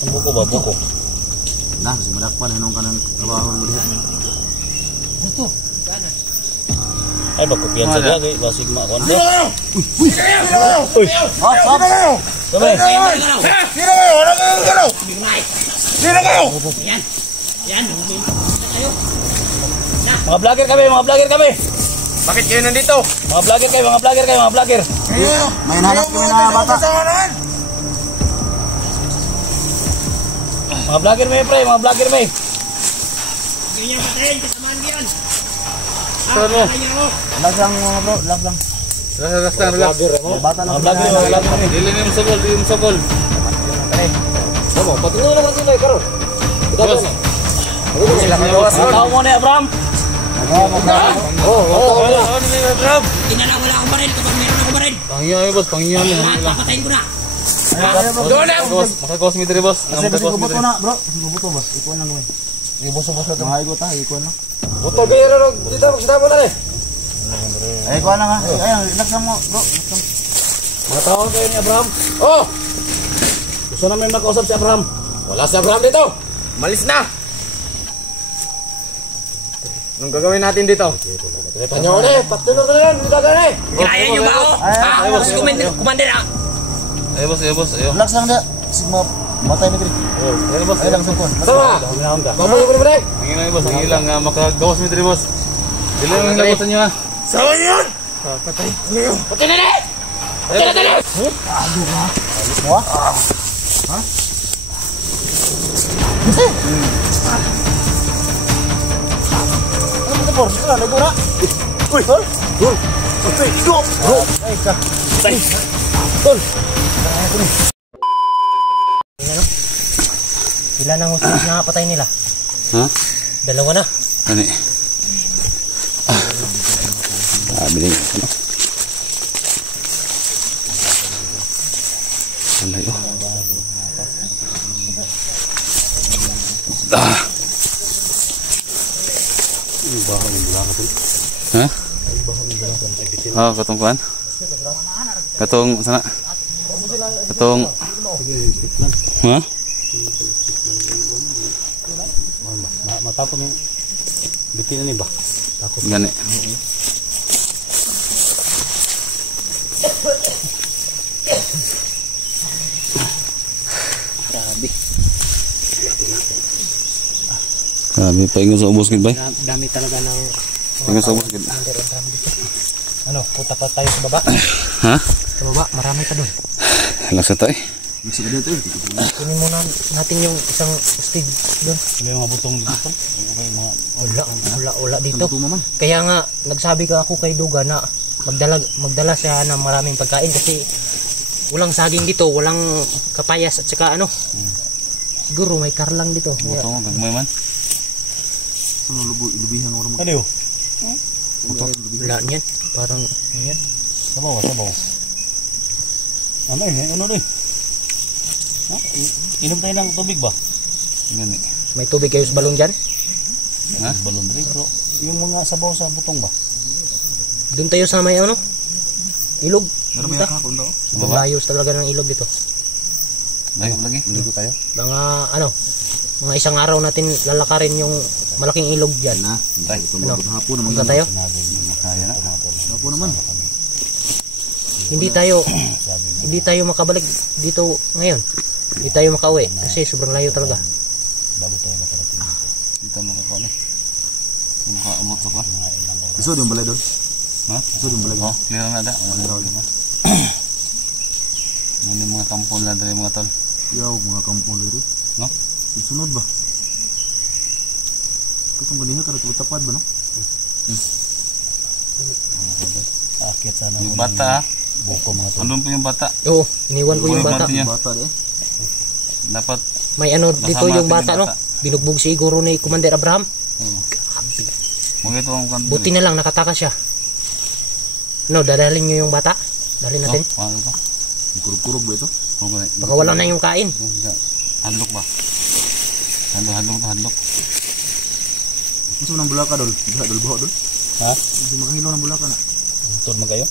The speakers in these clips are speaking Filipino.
Buko ba? Buko. Nah, masih madakpan hinong kanang trabaho mo diha. Gusto. Ay bakupian saja kay basig ma kon. Uy. Uy. Hop, hop. Kami. Sino kayo? Ano kayo? Sino kayo? Yan. Yan. Tayo. Mga vlogger kami, mga vlogger kami. Bakit kayo nandito? Mga vlogger kayo, mga vlogger kayo, mga vlogger. May hanap kami na bata. Mga vlogger may pre, mga vlogger may. Hindi niya patayin, kasamaan yan. Saan mo? Lag lang mga bro, lag lang. Relax lang, relax. Bata na Mga vlogger, mga vlogger. Dili mo sa gol, dili mo sa gol. Samo, patungo naman sila karon. Boss. Sila kayo was. Tao mo ni Abraham. Oh, ano ni Abraham? Tinala wala akong baril kapag meron akong baril. Pangiyan boss, pangiyan mo. Papatayin ko na. Doon na, boss. Makakos mi diri boss. Kasi gubuto na, bro. Gubuto ba? Ikuan lang gamay. Iboso-boso ta. Mga igot ha, ikuan lang. Boto biro ro, dito magsita mo na ni. Ay, ikuan lang ha. Ay, relax lang mo, bro. Mga tao kayo ni Abraham. Oh! Gusto namin makausap si Abraham. Wala si Abraham dito. Malis na! Anong gagawin natin dito? Tanyo na eh. Patuloy ka na lang. Dito ka na eh. Kinayan niyo ba ako? Ay, Boss Commander ah. Ayo boss, ayo boss, ayo. Relax lang dia. Sigma matay ni Tri. Ayo boss. Ay lang sungkon. Sama. Kamu ko bre. Ngilay boss, ngilang makagawas mi diri boss. Dili lang labasan niyo ha. Sawa niyo yun! Patay na rin! Patay na rin! Mo ha? Ha? Ano mo por? Sila nagura. Uy, tol. Tol. Patay, stop. Bro. Ay ka. Patay. Tol. Ilan ang hostage na patay nila? Ha? Dalawa na. Ani. Bili. Alay oh. Ha? Oh, katong kuan. Katong sana. Katong. Ha? Matakot ni bitin ni ba? Takot gani. Grabe, paingon sa ubos gid bay. Dami talaga ng Paingon sa ubos gid. ano, punta pa tayo sa baba. Ha? Sa baba, marami pa doon. Lasa tayo. Bisa dito. Kunin muna natin yung isang stage doon. May mga butong dito pa. Wala dito. Kaya nga, nagsabi ka ako kay Duga na magdala siya ng maraming pagkain kasi walang saging dito, walang kapayas at saka ano. Siguro may karlang dito. Butong gagmay man. Sa lubihan ng orang mo. Ano? Wala niyan. Parang yan. Sabaw, sabaw. Ano eh? Ano rin? Inom tayo ng tubig ba? Gani. May tubig kayo sa balon dyan? Ha? Balon rin bro. Yung mga sabaw sa butong ba? Doon tayo sa may ano? Ilog. Pero may kakakon daw. Layos talaga ng ilog dito. Layo lagi. Ligo tayo. Mga ano, mga isang araw natin lalakarin yung malaking ilog dyan. Na. Ano? Hapon naman. Punta tayo? Kaya na. Hapon naman. Hindi tayo makabalik dito ngayon. Hindi tayo makauwi kasi sobrang layo talaga. Bago tayo makarating dito. Dito makakuha na. Makaamot sa ka. Isod yung balay doon. Ha? Isod yung balay. Oh, clear na da. Muna mga kampon na dali mga tol. Yaw, mga kampong liri. No? Sunod ba? Katong ganiha kada tapad ba no? Akit sana. Yung bata ha? Buko mga tol. Andun po yung bata. Oo, iniwan ko yung bata. Bata eh. Dapat May ano dito yung bata no? Binugbog siguro ni Commander Abraham. Grabe. Mga ito ang kanto. Buti na lang nakatakas siya. No, dadalhin nyo yung bata. Dalhin natin. Oh, ano ito? Kurug-kurug ba ito? Baka wala na yung kain. Hadlok ba? Hadlok. Gusto mo ng bulaka dol? Diha dol baho dol? Ha? Gusto makahilo ng bulaka na? Antod magayo?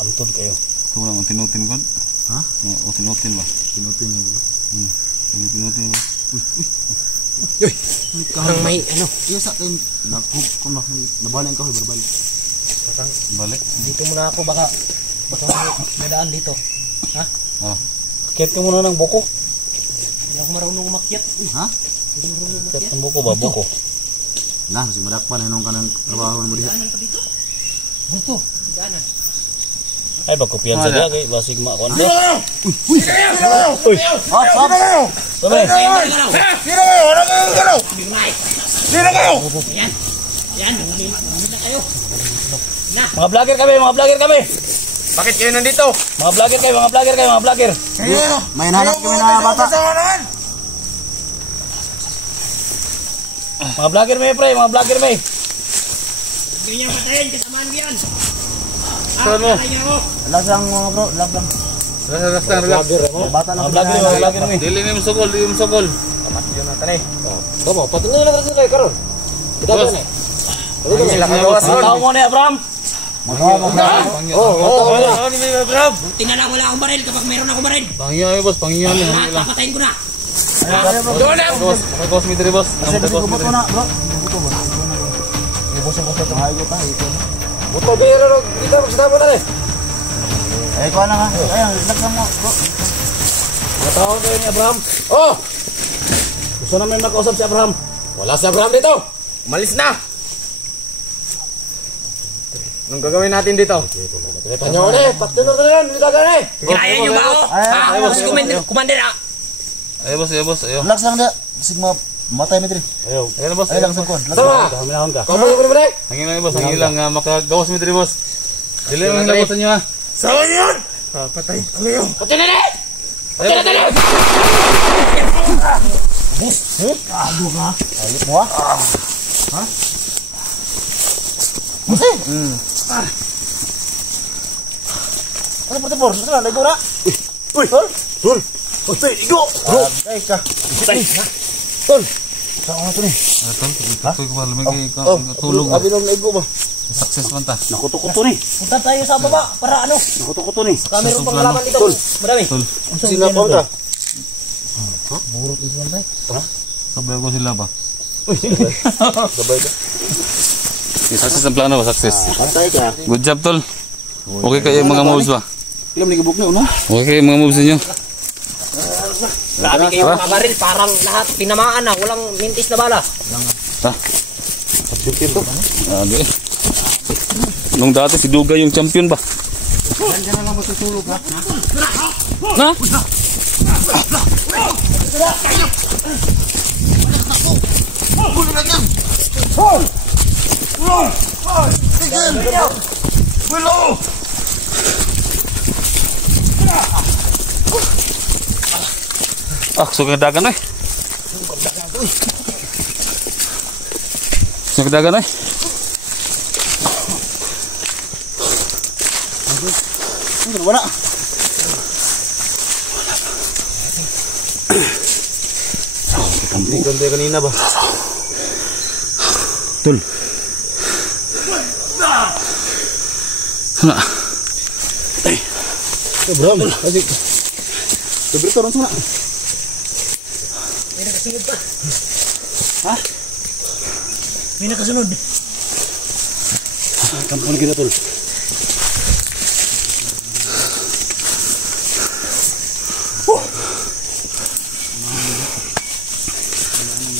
Antod kayo. Ito lang ang tinutin ko. Ha? Utin-utin ba? Pinutin yung bulo. Utin-utin ba? Parang may ano. Iya sa atin. Nabalan ka, barbal. Parang Balik. dito muna ako baka may nadaan dito. Ha? Ah. Akyat ka muna ng buko. Hindi ako marunong umakyat. Ha? Hindi marunong umakyat. Ang buko ba? Buko. Nah, masih madakpan hinong ka ng trabaho mo diha. Daanan pa dito. Buto. Daanan. Ay, bagkupian sa dia kay basig makuan. Uy! Hop, hop! Sabi. Sino kayo? Ano kayo galaw? Sino kayo? Yan, nandito na kayo. Mga vlogger kami. Bakit kayo nandito? Mga vlogger kayo. May hanap kami na bata. Mga vlogger may. Hindi niya patayin, kasamaan ko yan. Saan mo? Relax lang mga bro, relax lang. Relax. Bata lang. Mga vlogger may. Dili mo sa ball. Yun natin eh. Tama, patungan na kasi kayo karon. Kita ba na? Tao mo ni Abraham. Abraham. Buti na lang wala akong baril kapag meron akong baril. Pangyayo boss, pangyayo. Papatayin ko na. Doon na. Boss Mitri boss. Kasi gubot mo na bro. Gubot mo. Gubot mo sa tayo ko tayo. Buto biro kita magsama na eh. Eh kuha na nga. Ayun, relax lang mo bro. Tao kayo ni Abraham. Oh! Gusto namin makausap si Abraham. Wala si Abraham dito. Umalis na. Anong gagawin natin dito? Tanyo ulit. Patuloy na lang. Kinaya niyo ba ako? Boss Commander. Ayo boss. Relax lang dia. Sigma matay ni Tri. Ayo boss. Ay lang sa kon. Relax Sama. lang. Hangin lang boss. Hangin lang makagawas Mitri boss. Dili lang labotan niyo ha. Sawa niyo yun! Patay. Kayo. Patay na! Aduh ka. Ayop mo ha? Ha? Masi? Ano pa tepor? Ano na? Nagura? Uy! Tol! Tol! Igo! Bro! Ay ka! Tol! Saan ko na ito ni? Ito ko ba lumigay tulog. Abi nang naigo ba? Success man ta. Nakuto-kuto ni. Punta tayo sa baba para ano? Nakuto-kuto ni. Kamera pang halaman dito. Madami. Sinapon ka? Burot din yan, bay. Sabay ko sila ba? Sabay ka? Success ang plano ba? Success. Pantay ka. Good job tol. Okay kayo yung mga moves ba? Ilam ni gabuk ni una. Okay kayo yung mga moves niyo. Grabe kayo mga baril. Parang lahat tinamaan na. Walang mintis na bala. Ha? Grabe. Nung dati si Duga yung champion ba? Diyan na lang matutulog ha. Na? Huli na niyan! Hol! Hol! Hol! Tigil! Willow! Suka dagan eh. Suka dagan eh. Wala. Ganda kanina ba? Tul. Sana. Bro, asik. Seberito orang sana. May nakasunod pa. Ha? May nakasunod. Kampung kita tul.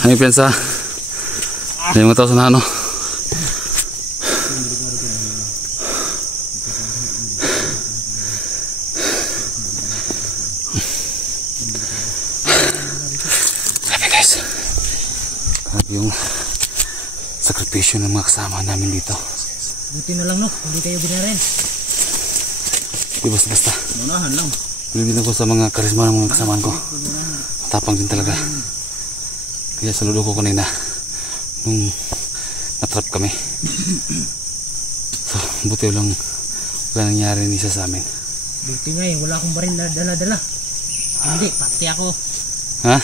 Ano yung piyansa? Ano yung mga tao sa nano? Grabe guys. Grabe yung sakripisyo ng mga kasama namin dito. Buti na lang no. Hindi kayo binarin. Di basta-basta. Munahan lang. Bilibin ako sa mga karisma ng mga kasamaan ko. Matapang din talaga. Kaya saludo ko kanina nung natrap kami. So, buti lang wala nangyari ni isa sa amin. Buti nga eh. Wala akong baril na dala-dala. Hindi. Pati ako. Ha?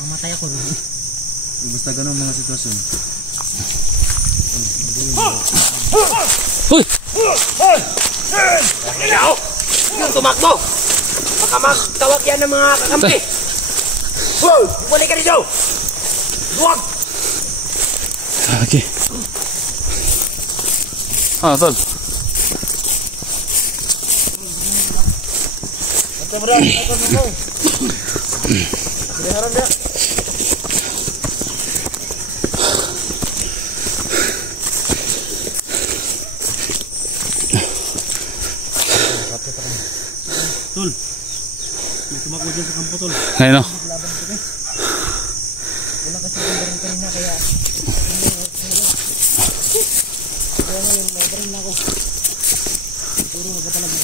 Mamamatay ako. Basta ganun mga sitwasyon. Uy! Yung tumakbo! Baka magtawag yan ng mga kakampi. Wow! Balik ka dito! Huwag! Okay. Ah, tol. Ate bro, ako mo. Biharan dia. Tol. May tumakbo dyan sa kampo, tol. Ayun o. Wala kasi yung kanina kaya... Kaya ngayon, may barin na ako. Siguro magkatalag na.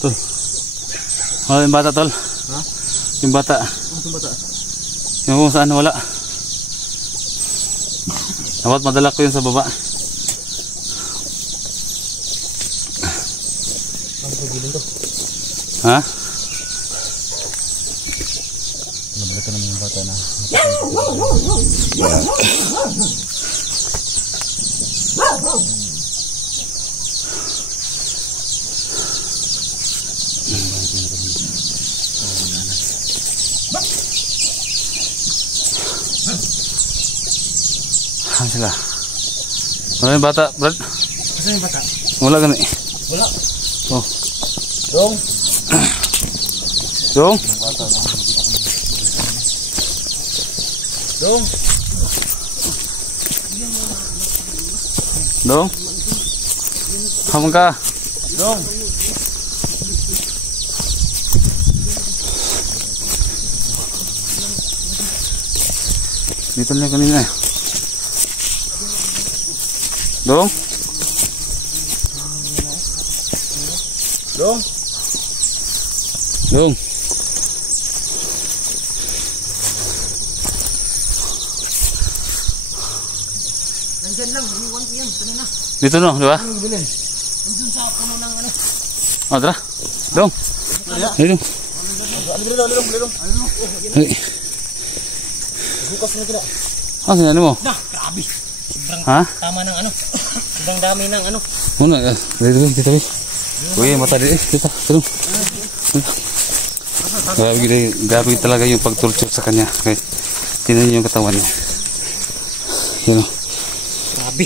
Tol. Wala yung bata, tol. Ha? Yung bata. Ang bata. Yung kung saan wala. Dapat madala ko yun sa baba. Ang pagilin to. Ha? Nabalik ka naman yung bata na. Saan sila? Wala yung bata, Brad. Saan yung bata? Wala gani. Wala. Oh. Dong. Dong. Dong. Dong. Hamon ka. Dong. Dito lang kanina. Dong. Dong. Dong. Nandyan lang, iwan ko yan. Kanina. Dito no, di ba? Nandyan sa puno ng ano. Oh, tara. Dong. Ayun. Lilong. Ay. Bukas na kila. Ah, sinano mo? Nah, grabe. Sobrang Ha? tama ng ano. Sobrang dami ng ano. Muna, dito. Uy, mata dito. Dito, tulong. Grabe talaga yung pag-torture sa kanya. Okay. Tingnan niyo yung katawan niya. Yan o. Grabe.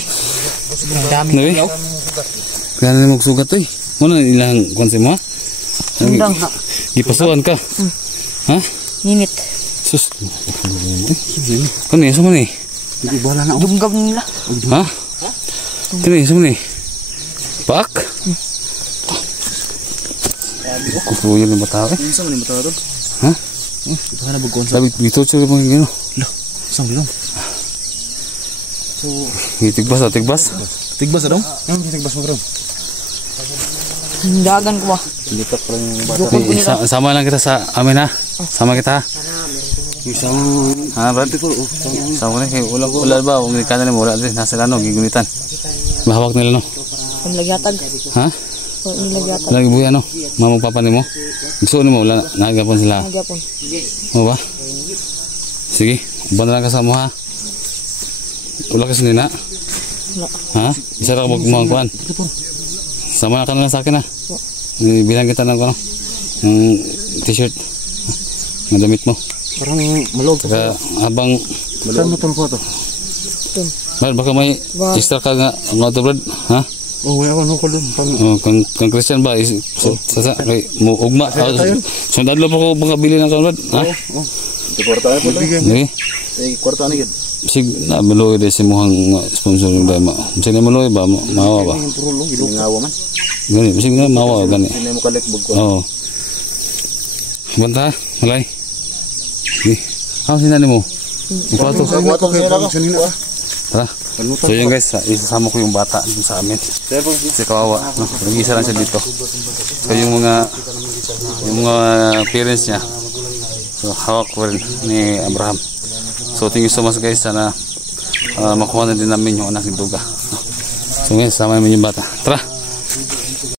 Sobrang dami. Nabi? Kaya na magsugat to eh. Muna ilang konse mo ha? Sundang ha. Ipasuan ka. Ha? Ninit. Sus. Kano yun? Saan mo ni? Hindi bala na. Dumgab nila. Ha? Kano yun? Saan mo ni? Pak? Kusuyan ng bata eh. Saan mo ni bata doon? Ha? Ito ka na bagkuhan sa. Sabi, torture ka mga gano. Saan mo So, Tigbas. tigbas na daw? Tigbas mo bro. Dagan ko ba? Lipat pala yung bata. Sama lang kita sa amin ha. Sama kita ha. Isang Ha, Brad? Sama na kayo. Wala ba? Huwag ka na wala din. Nasa lano, gigunitan. Mahawak nila no? Paglagyatag. Ha? Paglagyatag. Lagi buhay ano? Mamang papa ni mo? Gusto ni mo? Wala. Nagapon sila. Nagyapon. Mo ba? Sige. Banda lang ka sa mo ha. Wala kasi nina. Wala. Ha? Isa ka magkuhan. Sama ka na lang sa akin ha. Bilang kita ng ano? Ng t-shirt. Ng damit mo. parang malog. Saka habang Saan mo tulko to? Brad, baka may extra ka nga to Brad. Ha? Oh, may ako ko dun. Oh, kang Christian ba sa kay mo ugma. Sundad lo pa ko pangabili ng kaunod. Ha? Di kwarta ay po lang. Lagi. Ay kwarta ni gid. Sig na meloy de si muhang sponsor ng dama. Sige meloy ba mawa ba? Tulong gilingawa man. Gani, sige na mawa gani. Sino mo kalekbog ko. Oo. Banta, malay. Di. Sinani mo? Ipato. Kwarta kanina. Tara. So yun guys, isasama ko yung bata dun sa amin. Si kawawa, no? Nag-isa lang siya dito. So yung mga parents niya, so hawak ko rin ni Abraham. So thank you so much guys, sana makuha na din namin yung anak ni Duga. So guys, sama namin yung bata. Tara!